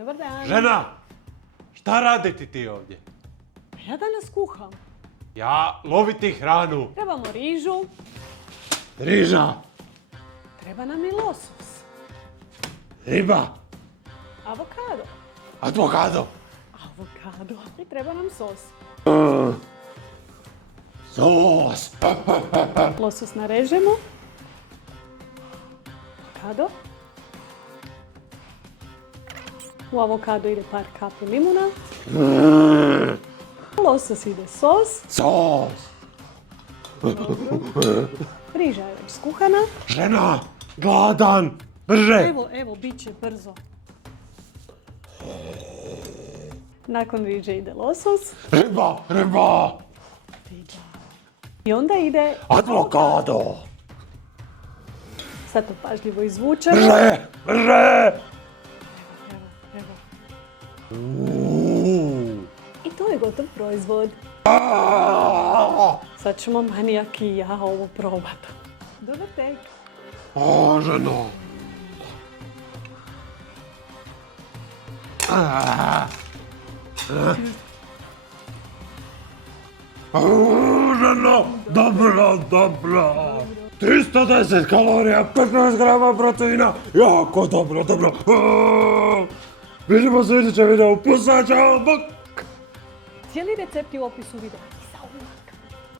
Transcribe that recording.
Dobar dan. Žena, šta radite ti ovdje? Ja danas kuham. Ja loviti hranu. Trebamo rižu, Riža, treba nam i losos, riba, avokado, avokado, i treba nam sos. sos. Losos narežemo, avokado. U avokado ide par kapi limuna. U losos ide sos. Sos. Riža je već skuhana. Žena, gladan, brže. Evo, bit će brzo. Nakon riže ide losos. Riba. I onda ide Avokado. Sad to pažljivo izvučemo. Brže. Evo. I to je gotov proizvod. Sad ćemo manijak i ja ovo probati. Dobar tek. Ženo. Ženo, dobro. 310 kalorija, 15 grama proteina, jako dobro. Vidimo se u idućem videu, pusa, čao, bok! Cijeli recept je u opisu videa.